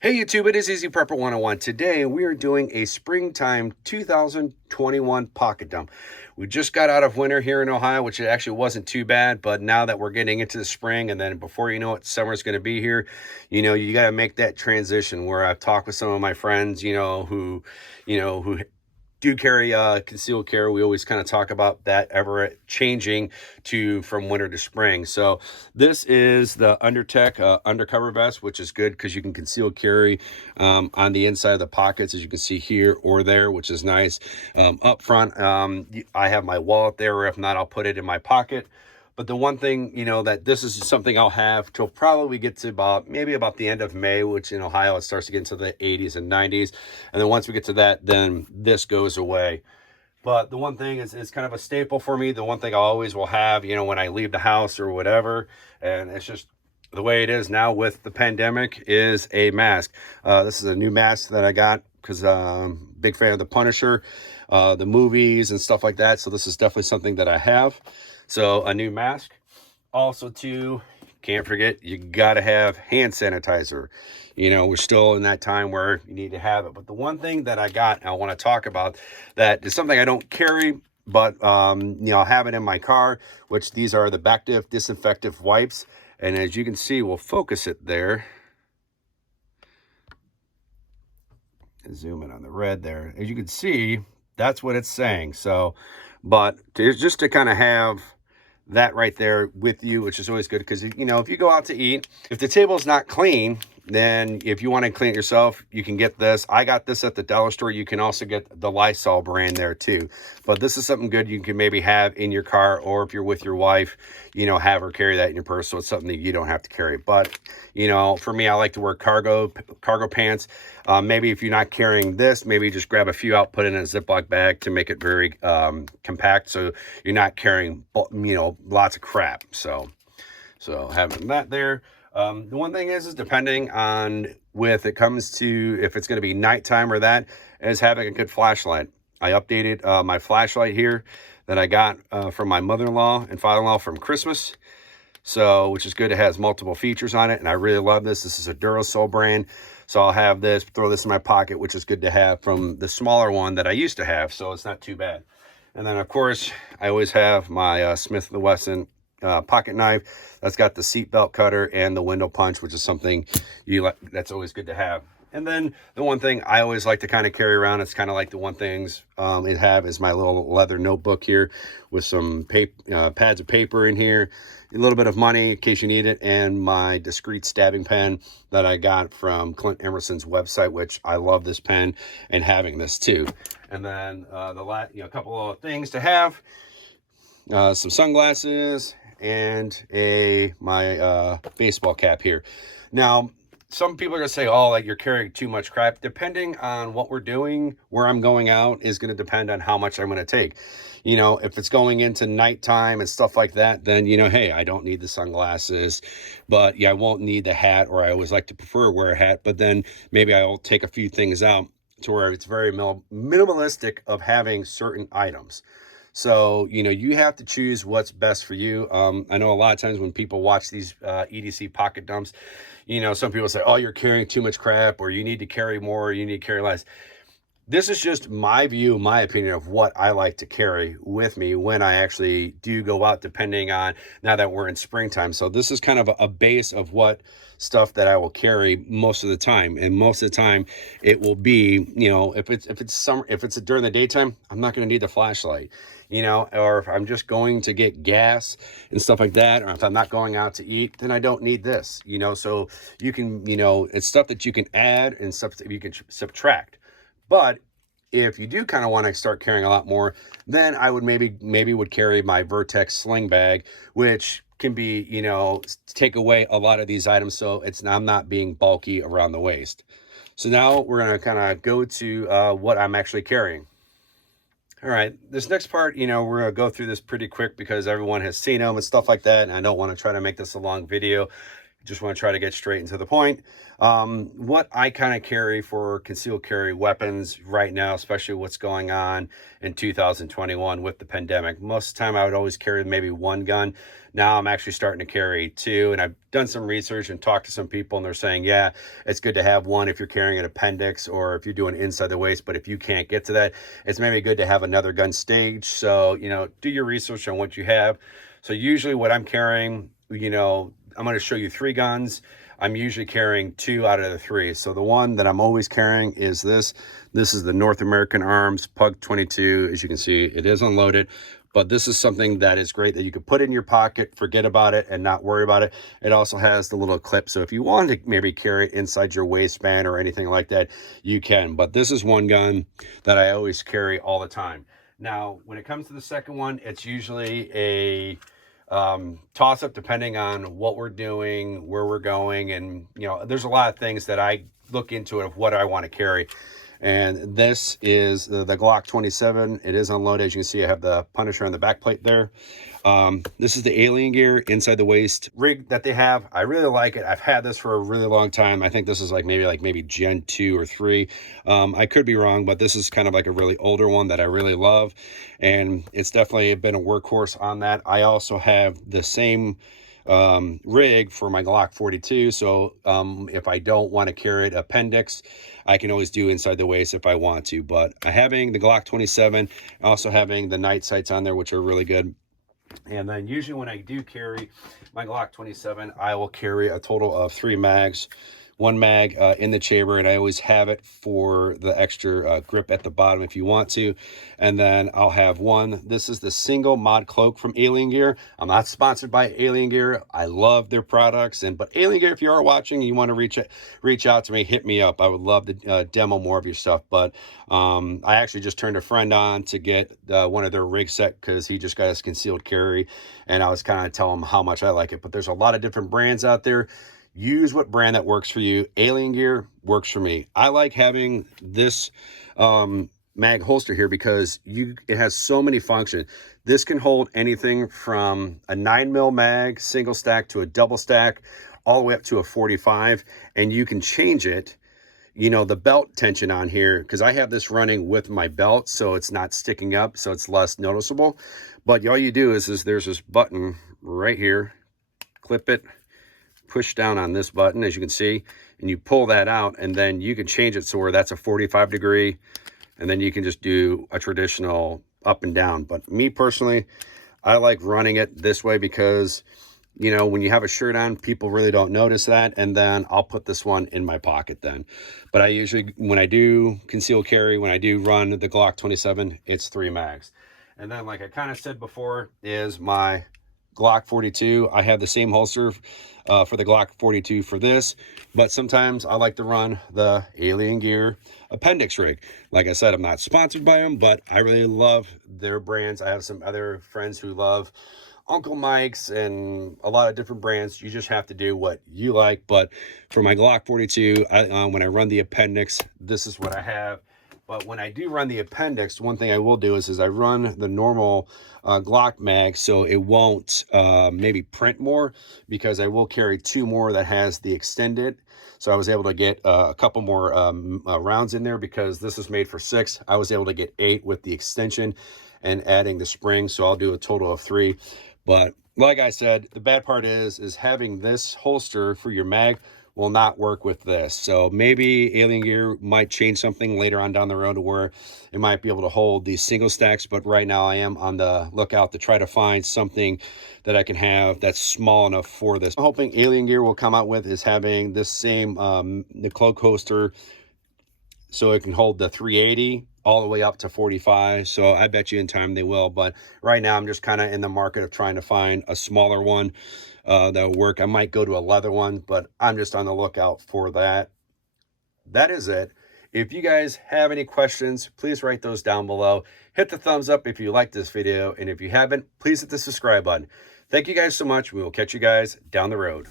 Hey YouTube, it is Easy Prepper 101. Today we are doing a springtime 2021 pocket dump. We just got out of winter here in Ohio, which actually wasn't too bad, but now that we're getting into the spring and then before you know it, summer's going to be here, you got to make that transition where I've talked with some of my friends, who do carry concealed carry. We always kind of talk about that ever changing from winter to spring. So this is the Undertech undercover vest, which is good because you can conceal carry on the inside of the pockets, as you can see here or there, which is nice. Up front, I have my wallet there, or if not, I'll put it in my pocket. But the one thing, that this is something I'll have till probably get to maybe about the end of May, which in Ohio, it starts to get into the 80s and 90s. And then once we get to that, then this goes away. But the one thing is kind of a staple for me. The one thing I always will have, when I leave the house or whatever. And it's just the way it is now with the pandemic is a mask. This is a new mask that I got because I'm a big fan of The Punisher, the movies and stuff like that. So this is definitely something that I have. So a new mask. Also too, can't forget, you got to have hand sanitizer. We're still in that time where you need to have it. But the one thing that I got, and I want to talk about, that is something I don't carry, but I have it in my car, which these are the Bactive disinfectant wipes. And as you can see, we'll focus it there. Zoom in on the red there. As you can see, that's what it's saying. So, but just to kind of have that right there with you, which is always good, because if you go out to eat, if the table's not clean, then if you want to clean it yourself, you can get this. I got this at the dollar store. You can also get the Lysol brand there too. But this is something good you can maybe have in your car, or if you're with your wife, have her carry that in your purse. So it's something that you don't have to carry. But for me, I like to wear cargo pants. Maybe if you're not carrying this, maybe just grab a few out, put it in a Ziploc bag to make it very compact, so you're not carrying lots of crap. So having that there. The one thing is depending on if it comes to if it's going to be nighttime or that, is having a good flashlight. I updated my flashlight here that I got from my mother-in-law and father-in-law from Christmas. So, which is good. It has multiple features on it, and I really love this. This is a Duracell brand. So I'll have this, throw this in my pocket, which is good to have from the smaller one that I used to have. So it's not too bad. And then, of course, I always have my Smith & Wesson pocket knife. That's got the seatbelt cutter and the window punch, which is something that's always good to have. And then the one thing I always like to kind of carry around, it's kind of like the one things it have is my little leather notebook here with some pads of paper in here, a little bit of money in case you need it, and my discreet stabbing pen that I got from Clint Emerson's website, which I love this pen and having this too. And then a couple of things to have, some sunglasses and my baseball cap here. Now, some people are going to say, oh, like you're carrying too much crap. Depending on what we're doing, where I'm going out is going to depend on how much I'm going to take. If it's going into nighttime and stuff like that, then, hey, I don't need the sunglasses, but yeah, I won't need the hat, or I always like to prefer wear a hat, but then maybe I'll take a few things out to where it's very minimalistic of having certain items. So, you have to choose what's best for you. I know a lot of times when people watch these EDC pocket dumps, some people say, oh, you're carrying too much crap, or you need to carry more, or you need to carry less. This is just my view, my opinion of what I like to carry with me when I actually do go out, depending on now that we're in springtime. So this is kind of a base of what stuff that I will carry most of the time. And most of the time it will be, if it's summer, if it's during the daytime, I'm not going to need the flashlight, or if I'm just going to get gas and stuff like that, or if I'm not going out to eat, then I don't need this, so you can, it's stuff that you can add and stuff that you can subtract. But if you do kind of want to start carrying a lot more, then I would maybe would carry my Vertex sling bag, which can be, take away a lot of these items, so I'm not being bulky around the waist. So now we're going to kind of go to what I'm actually carrying. All right, this next part, we're going to go through this pretty quick because everyone has seen them and stuff like that, and I don't want to try to make this a long video. Just want to try to get straight into the point. What I kind of carry for concealed carry weapons right now, especially what's going on in 2021 with the pandemic. Most of the time I would always carry maybe one gun. Now I'm actually starting to carry two, and I've done some research and talked to some people, and they're saying, yeah, it's good to have one if you're carrying an appendix or if you're doing inside the waist, but if you can't get to that, it's maybe good to have another gun stage. So, you know, do your research on what you have. So usually what I'm carrying, you know, I'm going to show you 3 guns. I'm usually carrying 2 out of the 3. So the one that I'm always carrying is this. This is the North American Arms Pug 22. As you can see, it is unloaded, but this is something that is great that you could put in your pocket, forget about it, and not worry about it. It also has the little clip, so if you want to maybe carry it inside your waistband or anything like that, you can. But this is one gun that I always carry all the time. Now, when it comes to the second one, it's usually a toss up depending on what we're doing, where we're going, and you know, there's a lot of things that I look into of what I want to carry. And this is the Glock 27. It is unloaded. As you can see, I have the Punisher on the back plate there. This is the Alien Gear inside the waist rig that they have. I really like it. I've had this for a really long time. I think this is like maybe Gen 2 or 3. I could be wrong, but this is kind of like a really older one that I really love. And it's definitely been a workhorse on that. I also have the same rig for my Glock 42. So if I don't want to carry it appendix, I can always do inside the waist if I want to. But having the Glock 27, also having the night sights on there, which are really good. And then usually when I do carry my Glock 27, I will carry a total of 3 mags. 1 mag in the chamber, and I always have it for the extra grip at the bottom if you want to. And then I'll have one. This is the single mod cloak from Alien Gear. I'm not sponsored by Alien Gear. I love their products, but Alien Gear, if you are watching and you want to reach out to me, hit me up. I would love to demo more of your stuff. But I actually just turned a friend on to get one of their rig set because he just got his concealed carry, and I was kind of telling him how much I like it. But there's a lot of different brands out there. Use what brand that works for you. Alien Gear works for me. I like having this mag holster here because it has so many functions. This can hold anything from a 9mm mag single stack to a double stack, all the way up to a 45, and you can change it. You know, the belt tension on here, because I have this running with my belt, so it's not sticking up, so it's less noticeable. But all you do is there's this button right here. Clip it. Push down on this button, as you can see, and you pull that out, and then you can change it so where that's a 45 degree, and then you can just do a traditional up and down. But me personally, I like running it this way because, you know, when you have a shirt on, people really don't notice that. And then I'll put this one in my pocket then. But I usually, when I do conceal carry, when I do run the Glock 27, it's 3 mags. And then, like I kind of said before, is my Glock 42. I have the same holster for the Glock 42 for this, but sometimes I like to run the Alien Gear appendix rig. Like I said, I'm not sponsored by them, but I really love their brands. I have some other friends who love Uncle Mike's and a lot of different brands. You just have to do what you like. But for my Glock 42, when I run the appendix, this is what I have. But when I do run the appendix, one thing I will do is I run the normal Glock mag, so it won't maybe print more, because I will carry 2 more that has the extended. So I was able to get a couple more rounds in there, because this is made for 6. I was able to get 8 with the extension and adding the spring, so I'll do a total of 3. But like I said, the bad part is having this holster for your mag will not work with this. So maybe Alien Gear might change something later on down the road to where it might be able to hold these single stacks, but right now I am on the lookout to try to find something that I can have that's small enough for this. I'm hoping Alien Gear will come out with is having this same the cloak holster, so it can hold the 380 all the way up to 45. So I bet you in time they will. But right now I'm just kind of in the market of trying to find a smaller one that will work. I might go to a leather one, but I'm just on the lookout for that. That is it. If you guys have any questions, please write those down below. Hit the thumbs up if you like this video. And if you haven't, please hit the subscribe button. Thank you guys so much. We will catch you guys down the road.